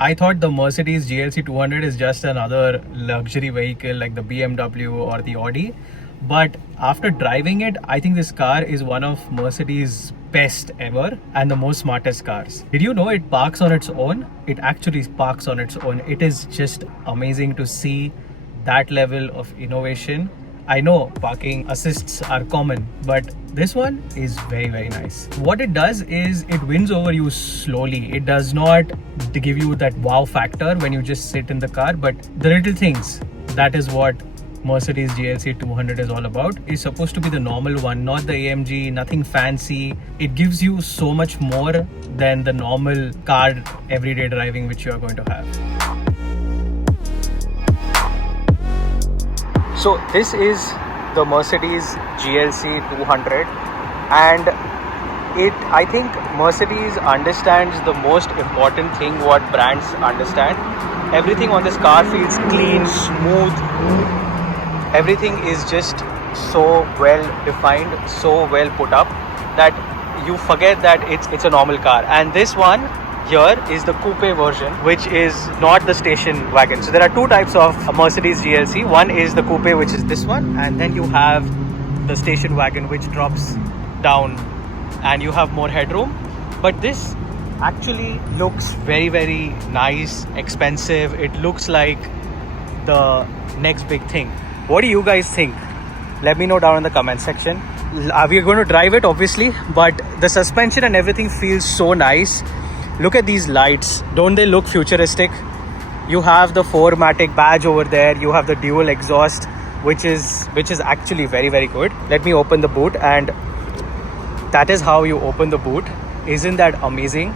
I thought the Mercedes GLC 200 is just another luxury vehicle like the BMW or the Audi. But after driving it, I think this car is one of Mercedes' best ever and the most smartest cars. Did you know it parks on its own? It actually parks on its own. It is just amazing to see that level of innovation. I know parking assists are common, but this one is very, very nice. What it does is it wins over you slowly. It does not give you that wow factor when you just sit in the car, but the little things, that is what Mercedes GLC 200 is all about. It's supposed to be the normal one, not the AMG, nothing fancy. It gives you so much more than the normal car everyday driving which you are going to have. So this is the Mercedes GLC 200, and I think Mercedes understands the most important thing what brands understand. Everything on this car feels clean, smooth. Everything is just so well defined, so well put up that you forget that it's a normal car. And this one here is the coupe version, which is not the station wagon. So there are two types of Mercedes GLC. One is the coupe, which is this one, and then you have the station wagon, which drops down and you have more headroom. But this actually looks very, very nice, expensive. It looks like the next big thing. What do you guys think? Let me know down in the comment section. We are going to drive it obviously, but the suspension and everything feels so nice. Look at these lights. Don't they look futuristic? You have the 4MATIC badge over there. You have the dual exhaust, which is actually very, very good. Let me open the boot, and that is how you open the boot. Isn't that amazing?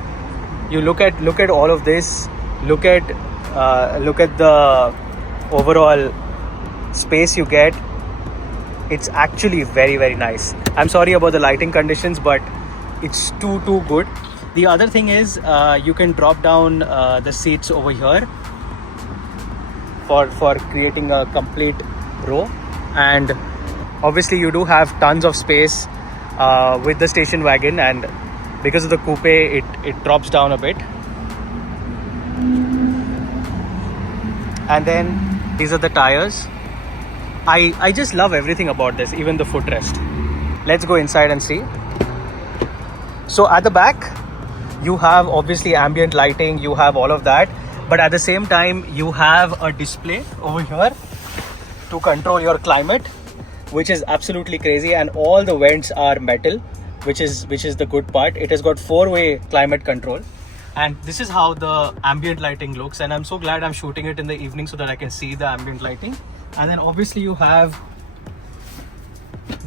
You look at all of this. Look at the overall space you get. It's actually very, very nice. I'm sorry about the lighting conditions, but it's too good. The other thing is you can drop down the seats over here for creating a complete row, and obviously you do have tons of space with the station wagon, and because of the coupe it drops down a bit. And then these are the tires. I just love everything about this, even the footrest. Let's go inside and see. So at the back you have obviously ambient lighting, you have all of that, but at the same time you have a display over here to control your climate, which is absolutely crazy. And all the vents are metal, which is the good part. It has got 4-way climate control, and this is how the ambient lighting looks. And I'm so glad I'm shooting it in the evening so that I can see the ambient lighting. And then obviously you have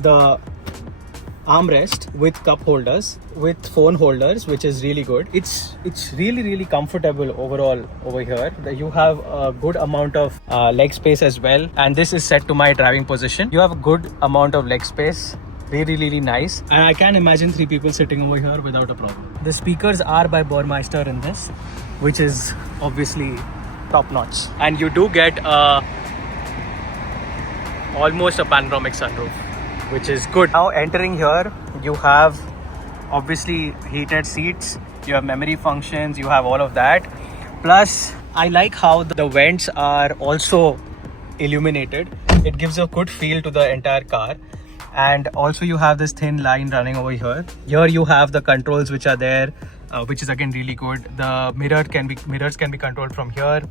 the armrest with cup holders, with phone holders, which is really good. It's really, really comfortable overall over here. You have a good amount of leg space as well, and this is set to my driving position. You have a good amount of leg space. Really, really nice. And I can imagine 3 people sitting over here without a problem. The speakers are by Burmeister in this, which is obviously top notch. And you do get almost a panoramic sunroof, which is good. Now entering here, you have obviously heated seats, you have memory functions, you have all of that. Plus, I like how the vents are also illuminated. It gives a good feel to the entire car. And also you have this thin line running over here. Here you have the controls which are there, which is again really good. The mirrors can be controlled from here.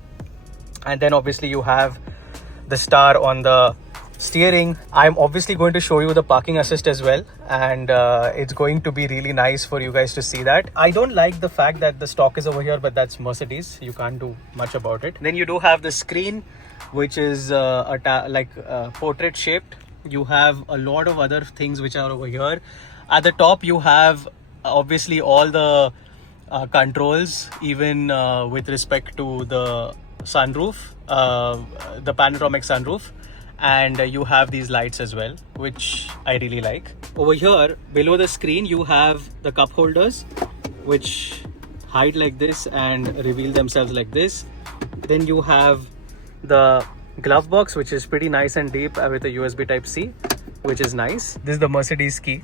And then obviously you have the star on the steering. I'm obviously going to show you the parking assist as well, and it's going to be really nice for you guys to see that. I don't like the fact that the stock is over here, but that's Mercedes. You can't do much about it. Then you do have the screen, which is portrait shaped. You have a lot of other things which are over here. At the top you have obviously all the controls, even with respect to the sunroof, the panoramic sunroof. And you have these lights as well, which I really like. Over here below the screen you have the cup holders, which hide like this and reveal themselves like this. Then you have the glove box, which is pretty nice and deep with a USB Type-C, which is nice. This is the Mercedes key.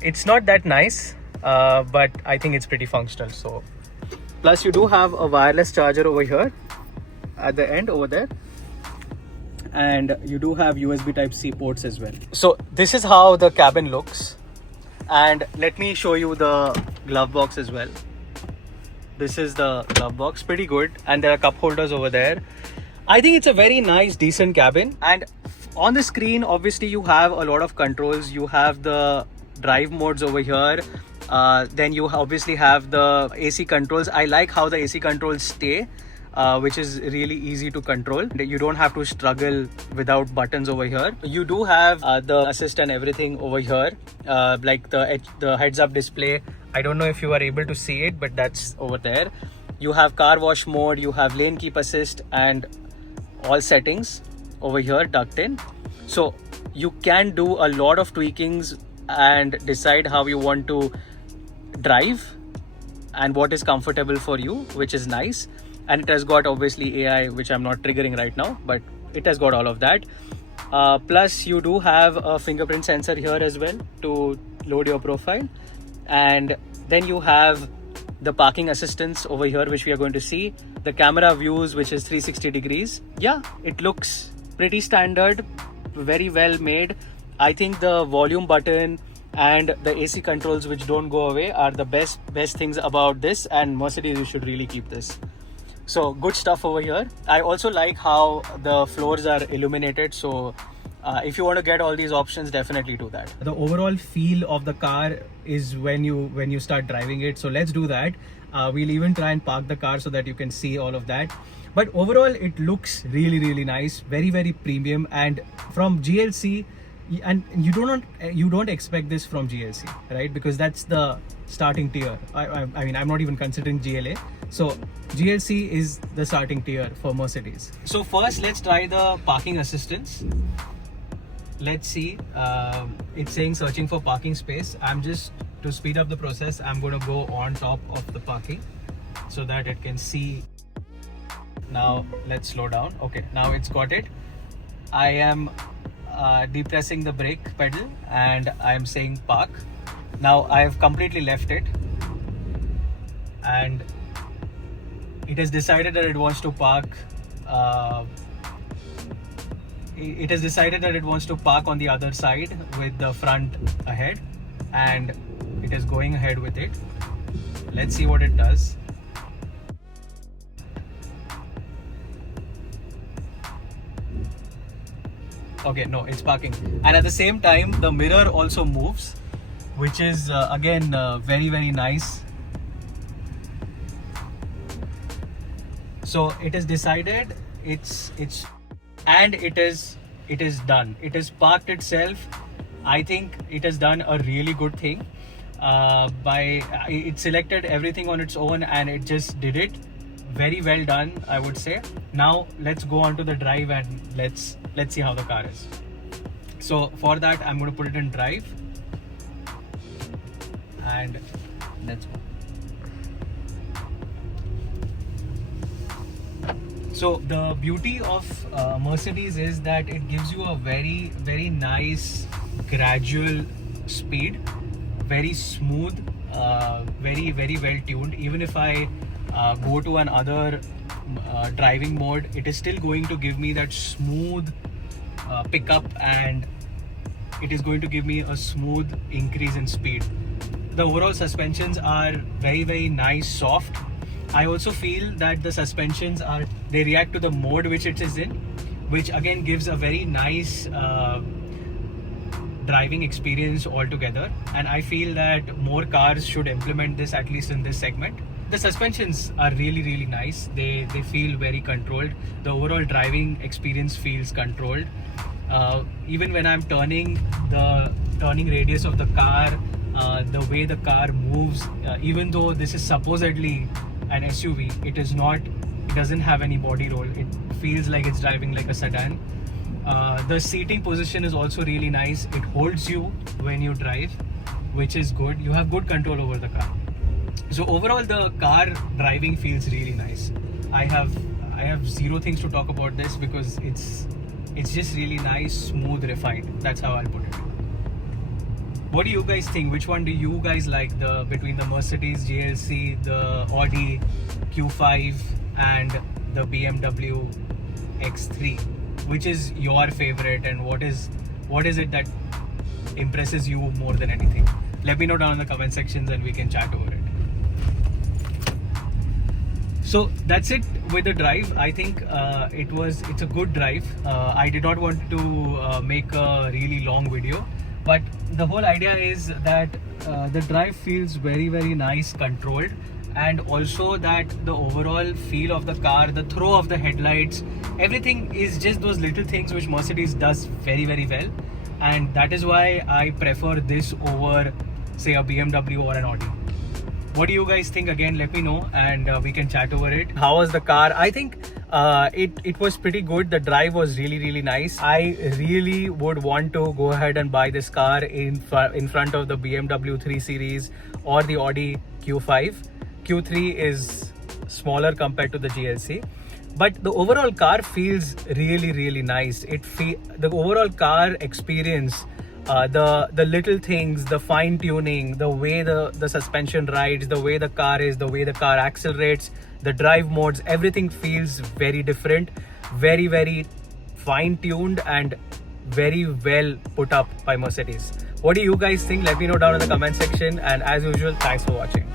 It's not that nice, but I think it's pretty functional. So Plus you do have a wireless charger over here at the end over there, and you do have USB Type-C ports as well. So this is how the cabin looks, and let me show you the glove box as well. This is the glove box, pretty good, and there are cup holders over there. I think it's a very nice, decent cabin. And on the screen, obviously you have a lot of controls. You have the drive modes over here. Then you obviously have the AC controls. I like how the AC controls stay, which is really easy to control. You don't have to struggle without buttons over here. You do have the assist and everything over here, like the heads-up display. I don't know if you are able to see it, but that's over there. You have car wash mode, you have lane keep assist, and all settings over here tucked in. So you can do a lot of tweakings and decide how you want to drive and what is comfortable for you, which is nice. And it has got obviously AI, which I'm not triggering right now, but it has got all of that. Plus you do have a fingerprint sensor here as well to load your profile. And then you have the parking assistance over here, which we are going to see. The camera views, which is 360 degrees. Yeah, it looks pretty standard, very well made. I think the volume button and the AC controls, which don't go away, are the best things about this, and Mercedes, you should really keep this. So good stuff over here. I also like how the floors are illuminated, so if you want to get all these options, definitely do that. The overall feel of the car is when you start driving it, so let's do that. We'll even try and park the car so that you can see all of that. But overall it looks really nice, very premium, and from GLC. And you don't expect this from GLC, right? Because that's the starting tier. I mean, I'm not even considering GLA. So GLC is the starting tier for Mercedes. So first, let's try the parking assistance. Let's see. It's saying searching for parking space. To speed up the process, I'm going to go on top of the parking so that it can see. Now let's slow down. Okay, now it's got it. I am depressing the brake pedal and I am saying park. Now I have completely left it, and it has decided that it wants to park. It has decided that it wants to park on the other side with the front ahead, and it is going ahead with it. Let's see what it does. Okay, no, it's parking. And at the same time, the mirror also moves, which is again very nice. So it is decided, it is done. It has parked itself. I think it has done a really good thing. It selected everything on its own and it just did it. Very well done, I would say. Now let's go on to the drive and let's see how the car is. So for that, I'm going to put it in drive and let's go. So the beauty of Mercedes is that it gives you a very nice gradual speed, very smooth, very well tuned. Even if I go to another driving mode, it is still going to give me that smooth pickup, and it is going to give me a smooth increase in speed. The overall suspensions are very nice, soft. I also feel that the suspensions they react to the mode which it is in, which again gives a very nice driving experience altogether. And I feel that more cars should implement this, at least in this segment. The suspensions are really nice. They feel very controlled. The overall driving experience feels controlled. Even when I'm turning, the turning radius of the car, the way the car moves, even though this is supposedly an SUV, it doesn't have any body roll. It feels like it's driving like a sedan. The seating position is also really nice. It holds you when you drive, which is good. You have good control over the car. So overall, the car driving feels really nice. I have zero things to talk about this because it's just really nice, smooth, refined. That's how I'll put it. What do you guys think? Which one do you guys like between the Mercedes GLC, the Audi Q5 and the BMW X3? Which is your favorite, and what is it that impresses you more than anything? Let me know down in the comment sections and we can chat over it. So that's it with the drive. I think it's a good drive. I did not want to make a really long video, but the whole idea is that the drive feels very, very nice, controlled, and also that the overall feel of the car, the throw of the headlights, everything is just those little things which Mercedes does very, very well, and that is why I prefer this over, say, a BMW or an Audi. What do you guys think? Again, let me know and we can chat over it. How was the car? I think it was pretty good. The drive was really, really nice. I really would want to go ahead and buy this car in front of the BMW 3 Series or the Audi Q5. Q3 is smaller compared to the GLC, but the overall car feels really, really nice. The overall car experience, the little things, the fine tuning, the way the suspension rides, the way the car is, the way the car accelerates, the drive modes, everything feels very different, very, very fine tuned and very well put up by Mercedes. What do you guys think? Let me know down in the comment section, and as usual, thanks for watching.